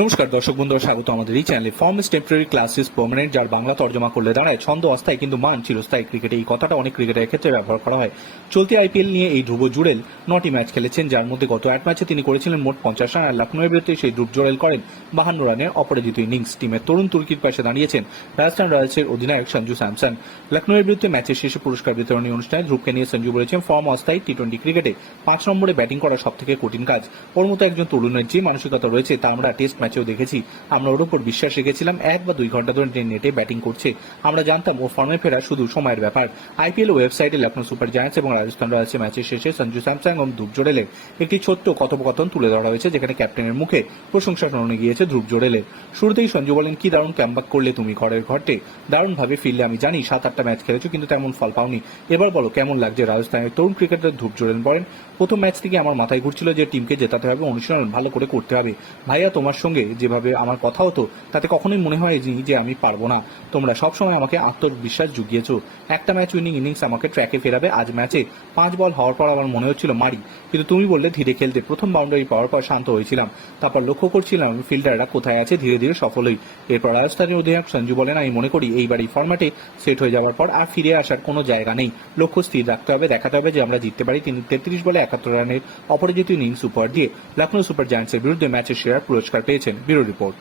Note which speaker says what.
Speaker 1: নমস্কার দর্শক বন্ধুরা, স্বাগত আমাদের এই চ্যানেলে form is temporary classes permanent যার বাংলা তর্জমা করলে দাঁড়ায়, ছন্দ অস্থায়ী কিন্তু মান চিরস্থায়ী। ক্রিকেটে এই কথাটা অনেক ক্রিকেটের ক্ষেত্রে ব্যবহার করা হয়। চলতি আইপিএল নিয়ে এই ধ্রুব জুড়েল নটি ম্যাচ খেলেছেন, যার মধ্যে গত এক ম্যাচে তিনি করেছিলেন মোট পঞ্চাশ রান, আর লখনৌয়ের বিরুদ্ধে সেই ধ্রুব জুড়েল করেন বাহান্ন রানের অপরাজিত ইনিংস টিমের তরুণ তুর্কির পাশে দাঁড়িয়েছেন রাজস্থান রয়্যালসের অধিনায়ক সঞ্জু স্যামসন। লখনৌয়ের বিরুদ্ধে ম্যাচের শেষে পুরস্কার বিতরণী অনুষ্ঠানে ধ্রুবকে নিয়ে সঞ্জু বলেছেন ফর্ম অস্থায়ী টি টোয়েন্টি ক্রিকেটে পাঁচ নম্বরে ব্যাটিং করা সব থেকে কঠিন কাজ। ওর মতো একজন তরুণের যে মানসিকতা রয়েছে, তা আমরা টেস্ট ম্যাচেও দেখেছি। আমরা ওর উপর বিশ্বাস রেখেছিলাম। এক বা দুই ঘণ্টা ধরে নেটে ব্যাটিং করছে। আমরা জানতাম ও ফর্মে ফেরা শুধু সময়ের ব্যাপার। আইপিএল ওয়েবসাইটে লখনৌ সুপার জায়ান্টস এবং রাজস্থান রয়্যালসের ম্যাচের শেষে। সঞ্জু স্যামসাং এবং ধ্রুব জোড়েলের একটি ছোট্ট কথোপকথন তুলে ধরা হয়েছে, যেখানে ক্যাপ্টেনের মুখে প্রশংসা শোনানো গিয়েছে ধ্রুব জোড়েলের শুরুতেই সঞ্জু বলেন, কি দারুণ ক্যাম্বাক করলে তুমি ঘরের ঘরটে? দারুণভাবে ফিরলে আমি জানি, সাত, আটটা ম্যাচ খেলেছো, কিন্তু তেমন ফল পাওনি। এবার বলো, কেমন লাগছে রাজস্থানের তরুণ ক্রিকেটার ধ্রুব জোড়েল বলেন, প্রথম ম্যাচ থেকে আমার মাথায় ঘুরছিল যে টিমকে জেতাতে হবে, অনুশীলন ভালো করে করতে হবে। ভাইয়া, তোমার সঙ্গে যেভাবে আমার কথা হতো, তাতে কখনোই মনে হয়নি যে আমি পারব না। তোমরা সবসময় আমাকে আত্মবিশ্বাস জুগিয়েছো। একটা ম্যাচ উইনিং ইনিংস আমাকে ট্র্যাকে ফেরাবে। আজ ম্যাচে পাঁচ বল হওয়ার পর আমার মনে হচ্ছিল মারি। কিন্তু তুমি বললে ধীরে খেলতে। প্রথম বাউন্ডারি পাওয়ার পর শান্ত হয়েছিলাম। তারপর লক্ষ্য করছিলাম আমি ফিল্ডাররা কোথায় আছে ধীরে ধীরে সফল হই। এরপর রাজস্থানের অধিনায়ক সঞ্জু বলেন, আমি মনে করি এইবার এই ফর্ম্যাটে সেট হয়ে যাওয়ার পর আর ফিরে আসার কোনো জায়গা নেই। লক্ষ্য স্থির রাখতে হবে। দেখাতে হবে যে আমরা জিততে পারি তিনি, তেত্রিশ বলে একাত্তর রানের অপরাজিত ইনিংস উপহার দিয়ে। লখনৌ সুপার জায়ান্টসের বিরুদ্ধে ম্যাচের সেরার পুরস্কার পেয়েছেন ব্যুরো রিপোর্ট